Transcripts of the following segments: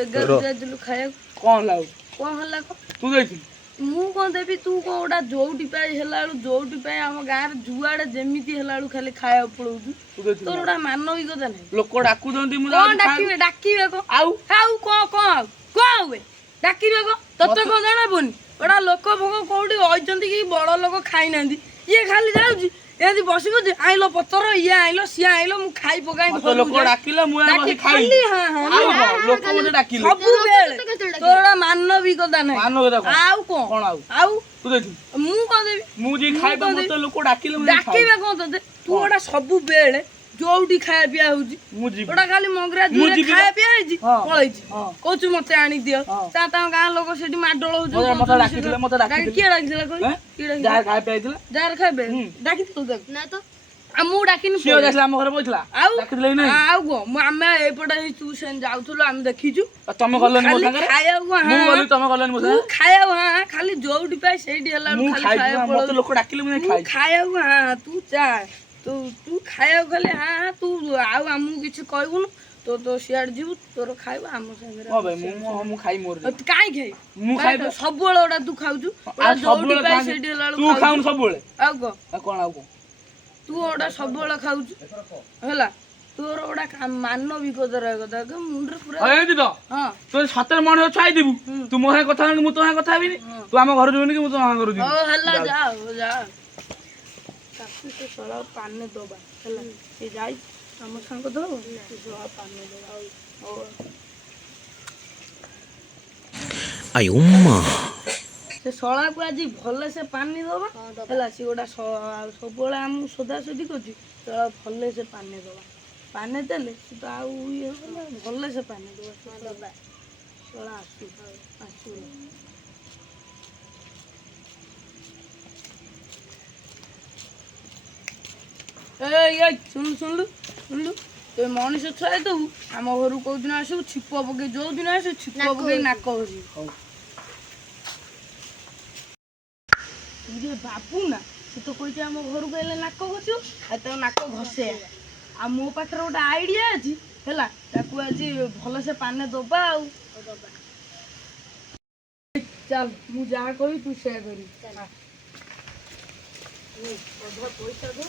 ଏଗାର ଯାଇଥିଲୁ ଖାଇବାକୁ କଣ ହେଲା ତୁ ଯାଇଥିଲୁ ମୁଁ କଣ ଦେବି ତୁ କୋଉଟା ଯୋଉଠି ପାଇଁ ହେଲା ବେଳୁ ଯୋଉଠି ପାଇଁ ଆମ ଗାଁରେ ଯୁଆଡେ ଯେମିତି ହେଲା ବେଳୁ ଖାଲି ଖାଇବାକୁ ପଳଉଛୁ ତୋର ଗୋଟା ମାନବିକତା ନାହିଁ ଲୋକ ଡାକୁଛନ୍ତି ମୁଁ କଣ ଡାକିବେ କଣ ଆଉ କଣ ଡାକିବେ କଣ ତତେ କଣ ଜଣାପଡୁନି ଗୋଟା ଲୋକ ଭୋଗ କୋଉଠି ଅଇଛନ୍ତି କି ବଡ ଲୋକ ଖାଇନାହାନ୍ତି ଇଏ ଖାଲି ଯାଉଛି ଏମିତି ବସି ବସି ଆଇଲ ପତର ଇଏ ଆଇଲ ସିଏ ଆଇଲ ମୁଁ ଖାଇ ପକାଇ ଲୋକ ଡାକିଲେ ମୁଁ ଖାଲି ସବୁବେଳେ ତୋର ମାନବିକତା ନାହିଁ ଆଉ କଣ ଆଉ ମୁଁ କଣ ଦେବି ମୁଁ ଯେ ଖାଇବା ମତେ ଲୋକ ଡାକିଲେ ଡାକିବେ କଣ ତତେ ତୁ ଗୋଟା ସବୁବେଳେ ଯୋଉଠି ଖାଇବା ପିଇବା ହଉଛି ଗୋଟା ଖାଲି ମଙ୍ଗରା ଖାଇବା ପିଇବା ହେଇଛି ପଳେଇଛି କହୁଛୁ ମତେ ଆଣି ଦିଅ ତାଙ୍କ ଗାଁ ଲୋକ ସେଠି ମାଡୋଳ ହଉଛନ୍ତି କିଏ ଡାକିଥିଲା କହିଲି ଯାହାର ଖାଇବା ଡାକିଥିଲୁ ତାକୁ ଆଉ ମୁଁ ଡାକିନି ଆମ ଘରେ ବଇଥିଲା ଆଉ କଣ ଆମେ ଏପଟେ ତୁ ସେମିତି ଯାଉଥିଲୁ ଆମେ ଦେଖିଛୁ ତମେ ଗଲନି ମୋ ସାଙ୍ଗରେ ଖାଇବାକୁ ଖାଲି ଯୋଉଠି ପାଇ ସେଇଠି ହେଲା ଲୋକ ଡାକିଲେ ମୁଁ ଖାଇବାକୁ ତୁ ଯା ତୁ ଖାଇବାକୁ ଖାଲି ତୁ ଆଉ ଆମକୁ କିଛି କହିବୁନୁ ତୋ ସିଆଡେ ଯିବୁ ତୋର ଖାଇବୁ ଆମ ସାଙ୍ଗରେ ମୁଁ ଖାଇ ମୋର କାଇଁ ଖାଇ ସବୁବେଳେ ଗୋଟା ତୁ ଖାଉଛୁ ଯୋଉଠି ପାଇ ସେଇଠି ହେଲା ତୁ ଖାଉନୁ ସବୁବେଳେ ଆଉ କଣ ତୁ ଗୋଟା ସବୁବେଳେ ଖାଉଛୁ ହେଲା ତୋର ଗୋଟା ମାନବିକତା ରହିବା କଥା ମୁଣ୍ଡରେ ପୁରା ତୁ ସତରେ ମଣିଷ ଛାଇଦିବୁ ତୁ ମୋ ସାଙ୍ଗେ କଥା ହେବି ମୁଁ ତୋ ସାଙ୍ଗେ କଥା ହେବିନି ତୁ ଆମ ଘର ଯିବୁନି କି ମୁଁ ତୋ ଘର ଯିବି ହେଲା ଯା ତାକୁ ସେ ଶଳା ପାନେ ଦବା ହେଲା ସେ ଯାଇ ଆମ ସାଙ୍ଗ ଦବ ସେ ଶଳା ପାନେ ଦବା ସେ ଶଳାକୁ ଆଜି ଭଲ ସେ ପାନି ଦବା ହେଲା ସେ ଗୋଟା ସବୁବେଳେ ଆମକୁ ସୋଦାସୋଦି କରୁଛି ଶଳା ଭଲ ସେ ପାନେ ଦବା ପାନେ ଦେଲେ ସେ ତ ଆଉ ଇଏ ହବ ଭଲ ସେ ପାନେ ଦବା ଶଳା ଆସୁ ଶୁଣିଲୁ ତୁ ମଣିଷ ଛୁଆ ଦବୁ ଆମ ଘରକୁ କୋଉଦିନ ଆସିବୁ ଛିପ ପକେଇ ଯୋଉଦିନ ଆସିବୁ ଛିପ ପକେଇ ନାକ ବସିବୁ ବାବୁ ନା ସେ ତ କହିଛି ଆମ ଘରକୁ ହେଲେ ନାକ ଘଷିବ ଆଉ ତାକୁ ନାକ ଘଷେଇବା ଆଉ ମୋ ପାଖରେ ଗୋଟେ ଆଇଡିଆ ଅଛି ହେଲା ତାକୁ ଆଜି ଭଲସେ ପାନେ ଦବା ଆଉ ଚାଲ ମୁଁ ଯାହା କହିବି ତୁ ସେୟା କରିବୁ ଅଧା ପଇସା ଦେ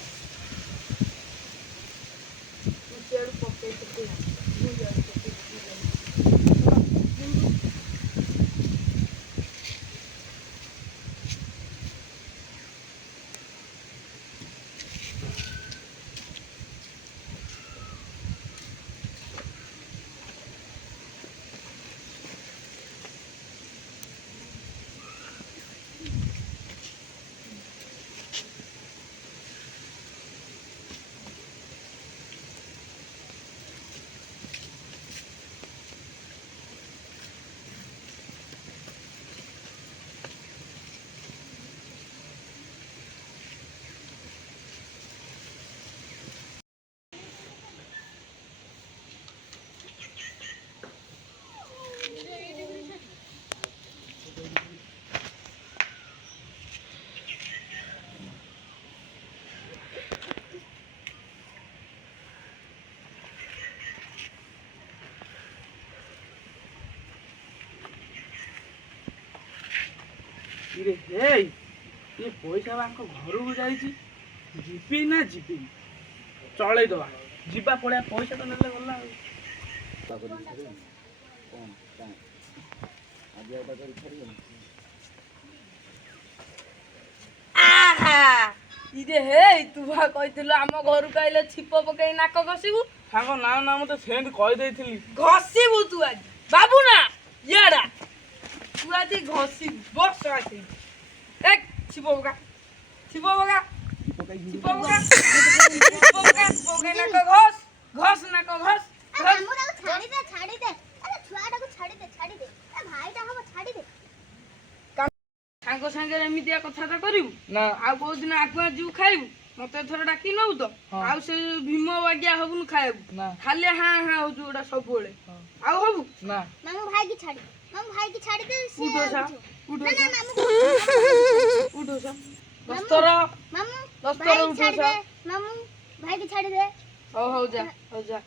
ପଇସା ବାଙ୍କ ଘରକୁ ଯାଇଛି ଯିବି ନା ଯିବିନି ଚଳେଇଦବା ଯିବା ପଳେଇବା ପଇସା ତ ନେଲେ ଗଲା ତୁ ବା କହିଥିଲୁ ଆମ ଘରକୁ ଆଇଲେ ଛିପ ପକେଇ ନାକ ଘଷିବୁ ସାଙ୍ଗ ନା ମତେ ସେମିତି କହିଦେଇଥିଲି ଘଷିବୁ ତୁ ଆଜି ବାବୁ ନା ଇଆଡା ତୁ ଆଜି ଘଷିବୁ ବସ ଆସି ଛିପ ପକା ନାକ ଘଷ ନାକ ଘଷ ସାଙ୍ଗ ସାଙ୍ଗରେ ଏମିତିଆ କଥାଟା କରିବୁ ନା ଆଉ କୋଉ ଦିନ ଆଗୁଆ ଯିବୁ ଖାଇବୁ ମତେ ଥରେ ଡାକି ନବୁ ତ ଆଉ ସେ ଭୀମ ବାଗିଆ ହବୁନି ଖାଇବୁ ଖାଲି ହଉଛୁ ଗୋଟା ସବୁବେଳେ ଆଉ ହବୁ ନା ମାମୁ ଭାଇକି ଛାଡିଦେ ଦସ୍ତର ମାମୁ ଭାଇକି ଛାଡିଦେ ହଉ ଯା